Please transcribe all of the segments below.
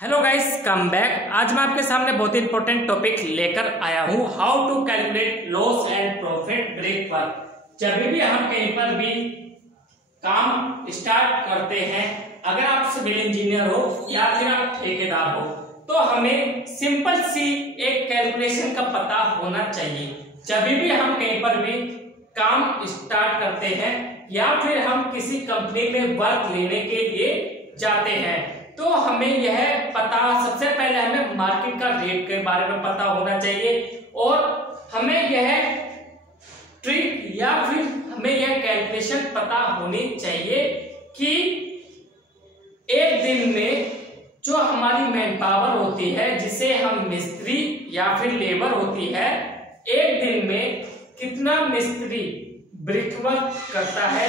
Hello guys, come back. आज मैं आपके सामने बहुत ही इंपॉर्टेंट टॉपिक लेकर आया हूं, how to calculate loss and profit break work. जब भी हम कहीं पर भी काम स्टार्ट करते हैं, अगर आप सिविल इंजीनियर हो या फिर आप ठेकेदार हो, तो हमें सिंपल सी एक कैलकुलेशन का पता होना चाहिए। जब भी हम कहीं पर भी काम स्टार्ट करते हैं या फिर हम किसी कंपनी में वर्क लेने के लिए जाते हैं, तो हमें यह पता, सबसे पहले हमें मार्केट का रेट के बारे में पता होना चाहिए और हमें यह ट्रिक या फिर हमें यह कैलकुलेशन पता होनी चाहिए कि एक दिन में जो हमारी मैन पावर होती है, जिसे हम मिस्त्री या फिर लेबर होती है, एक दिन में कितना मिस्त्री ब्रिक वर्क करता है,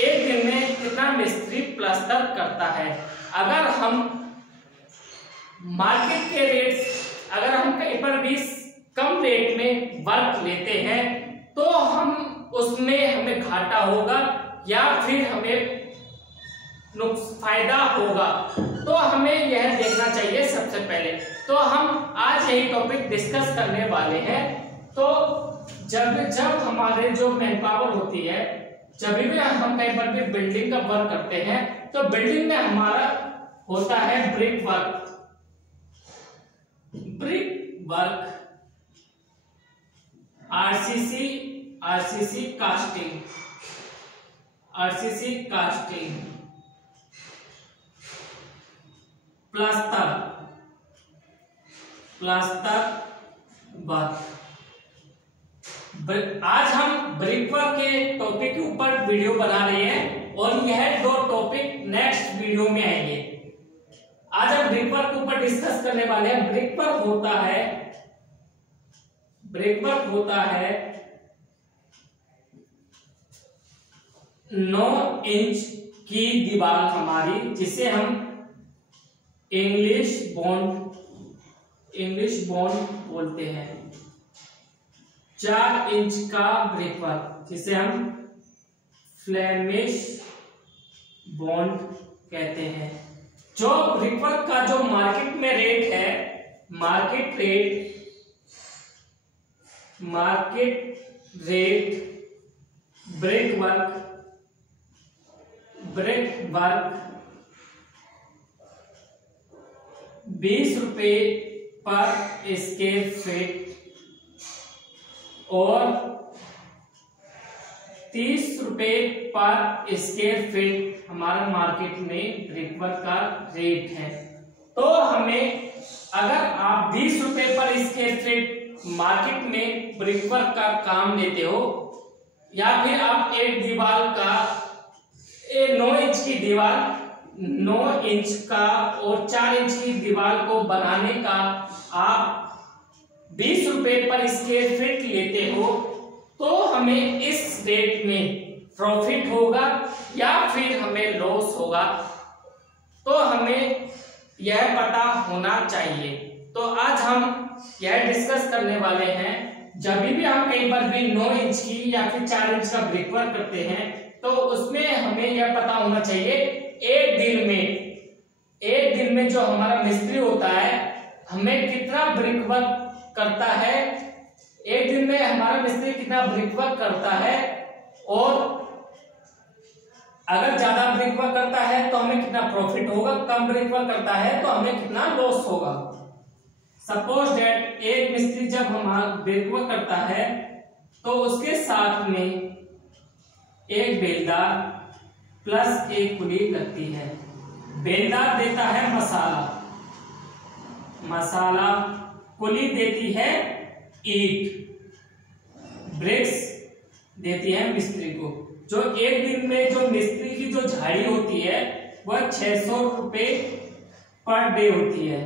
एक दिन में कितना मिस्त्री प्लास्टर करता है। अगर हम मार्केट के रेट, अगर हम कहीं पर भी कम रेट में वर्क लेते हैं, तो हम उसमें हमें घाटा होगा या फिर हमें फायदा होगा, तो हमें यह देखना चाहिए सबसे पहले। तो हम आज यही टॉपिक डिस्कस करने वाले हैं। तो जब हमारे जो मैन पावर होती है, जब भी हम कहीं पर भी बिल्डिंग का वर्क करते हैं, तो बिल्डिंग में हमारा होता है brick work. Brick work, RCC casting, plaster work. आज हम ब्रिक वर्क के टॉपिक के ऊपर वीडियो बना रहे हैं और यह दो टॉपिक नेक्स्ट वीडियो में आएंगे। आज हम ब्रिक वर्क के ऊपर डिस्कस करने वाले हैं। ब्रिक वर्क होता है 9 इंच की दीवार हमारी, जिसे हम इंग्लिश बॉन्ड बोलते हैं। 4 इंच का ब्रिक वर्क, जिसे हम फ्लेमिश बॉन्ड कहते हैं। जो ब्रिक वर्क का जो मार्केट में रेट है, मार्केट रेट ब्रिक वर्क 20 रुपए पर स्क्वायर फीट और 30 रुपए पर स्क्वायर फीट हमारा मार्केट में ब्रिक वर्क का रेट है। तो हमें, अगर आप 20 रुपए पर स्क्वायर फीट मार्केट में ब्रिक वर्क का काम लेते हो, या फिर आप एक दीवार का 9 इंच की दीवार, 9 इंच का और 4 इंच की दीवार को बनाने का आप 20 रुपए पर स्क्वायर फीट लेते हो, तो हमें इस रेट में प्रॉफिट होगा या फिर हमें लॉस होगा, तो हमें यह पता होना चाहिए। तो आज हम यह डिस्कस करने वाले हैं। जब भी हम कहीं पर भी 9 इंच की या फिर 4 इंच का ब्रिक वर्क करते हैं, तो उसमें हमें यह पता होना चाहिए एक दिन में जो हमारा मिस्त्री होता है, हमें कितना ब्रिक वर्क करता है, एक दिन में हमारा मिस्त्री कितना ब्रिक वर्क करता है, और अगर ज्यादा ब्रिक वर्क करता है तो हमें कितना प्रॉफिट होगा, कम ब्रिक वर्क करता है तो हमें कितना लॉस होगा। सपोज दैट एक मिस्त्री जब हमारा ब्रिक वर्क करता है, तो उसके साथ में एक बेलदार प्लस एक कुली लगती है। बेलदार देता है मसाला, कुली देती है ईट, ब्रिक्स देती है मिस्त्री को। जो एक दिन में जो मिस्त्री की जो झाड़ी होती है, वह 600 रुपए पर डे होती है।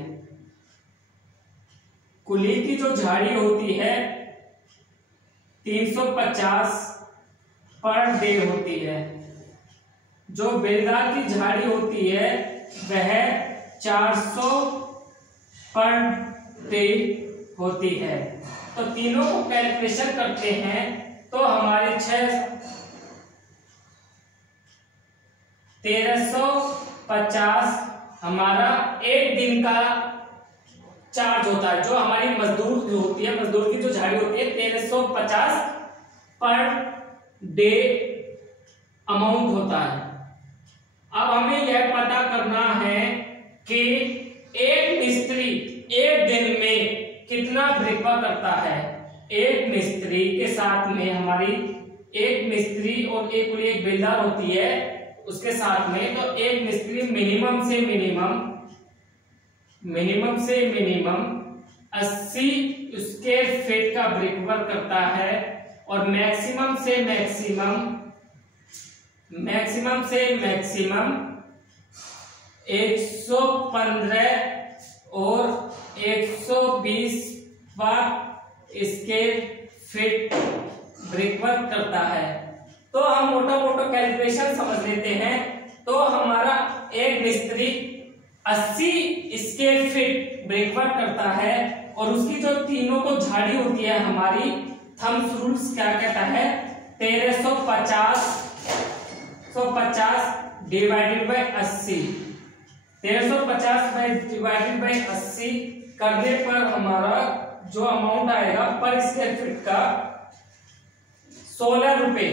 कुली की जो झाड़ी होती है 350 पर डे होती है। जो बेलदार की झाड़ी होती है वह 400 पर डे होती है। तो तीनों को कैलकुलेशन करते हैं तो हमारे 1350 हमारा एक दिन का चार्ज होता है, जो हमारी मजदूर जो होती है, मजदूर की जो झाड़ी होती है 1350 पर डे अमाउंट होता है। अब हमें यह पता करना है कि एक मिस्त्री एक दिन में कितना ब्रिकवर्क करता है। एक मिस्त्री के साथ में हमारी एक मिस्त्री और एक बिल्डर होती है उसके साथ में, तो एक मिस्त्री मिनिमम से मिनिमम 80 स्क्वायर फीट का ब्रिकवर्क करता है और मैक्सिमम से मैक्सिमम 115 और 120 स्क्वायर फीट ब्रिकवर्क करता है। तो हम मोटा कैलकुलेशन समझ लेते हैं। तो हमारा एक मिस्त्री 80 स्क्वायर फीट ब्रिकवर्क करता है और उसकी जो तीनों को झाड़ी होती है हमारी, थम्स रूल्स क्या कहता है, 1350 डिवाइडेड बाय 80, 1350 डिवाइडेड बाय 80 करने पर हमारा जो अमाउंट आएगा पर स्क्वायर फीट का 16 रुपए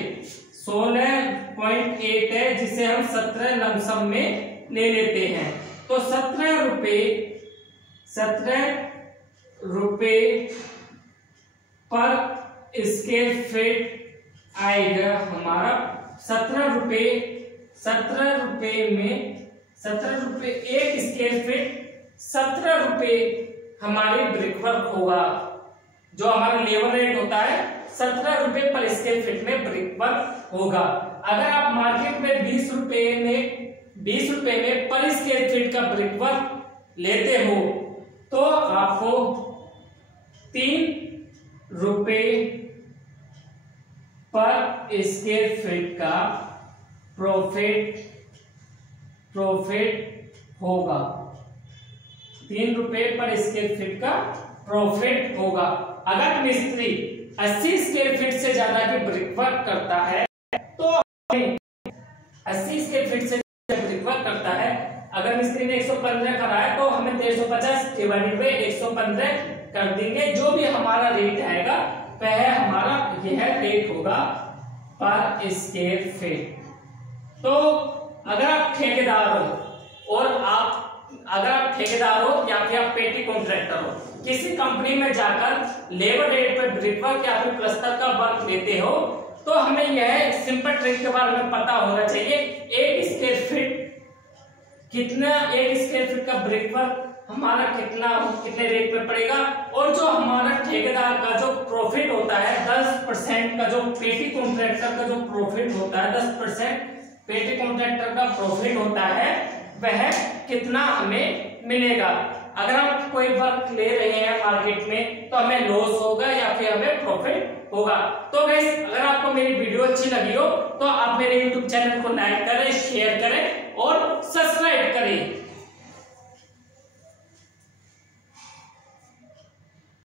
16.8 है, जिसे हम 17 लमसम में ले लेते हैं। तो 17 रुपए पर स्क्वायर फीट आएगा हमारा 17 रुपए एक स्क्वायर फीट 17 रुपए हमारे ब्रिकवर्क होगा। जो हमारा लेबर रेट होता है 17 रुपए पर स्क्वायर फीट में ब्रिकवर्क होगा। अगर आप मार्केट में 20 रुपए में पर स्क्वायर फीट का ब्रिकवर्क लेते हो तो आपको 3 रुपए पर स्क्वायर फीट का प्रॉफिट होगा। 3 रुपए पर स्क्वायर फीट का प्रॉफिट होगा। अगर मिस्त्री 80 स्क्वायर फीट से ज्यादा की ब्रिकवर्क करता है तो 80 स्क्वायर फीट से ब्रिकवर्क करता है, अगर मिस्त्री ने 115 करा है तो हमें 1350 डिवाइडेड बाय 115 कर देंगे। जो भी हमारा रेट आएगा वह हमारा यह रेट होगा पर स्क्वायर फीट। तो अगर आप ठेकेदार हो या फिर आप पेटी कॉन्ट्रैक्टर हो, किसी कंपनी में जाकर लेबर रेट पर ब्रिकवर्क या फिर प्लास्टर का वर्क लेते हो, तो हमें यह सिंपल ट्रिक के बारे में पता होना चाहिए। एक स्क्वायर फीट का ब्रिकवर्क हमारा कितने रेट पे पड़ेगा, और जो हमारा ठेकेदार का जो प्रॉफिट होता है 10% का, जो पेटी कॉन्ट्रैक्टर का जो प्रॉफिट होता है 10% पेटी कॉन्ट्रैक्टर का प्रॉफिट होता है, वह कितना हमें मिलेगा। अगर हम कोई वर्क ले रहे हैं मार्केट में तो हमें लॉस होगा या फिर हमें प्रॉफिट होगा। तो गाइस, अगर आपको मेरी वीडियो अच्छी लगी हो तो आप मेरे YouTube चैनल को लाइक करें, शेयर करें और सब्सक्राइब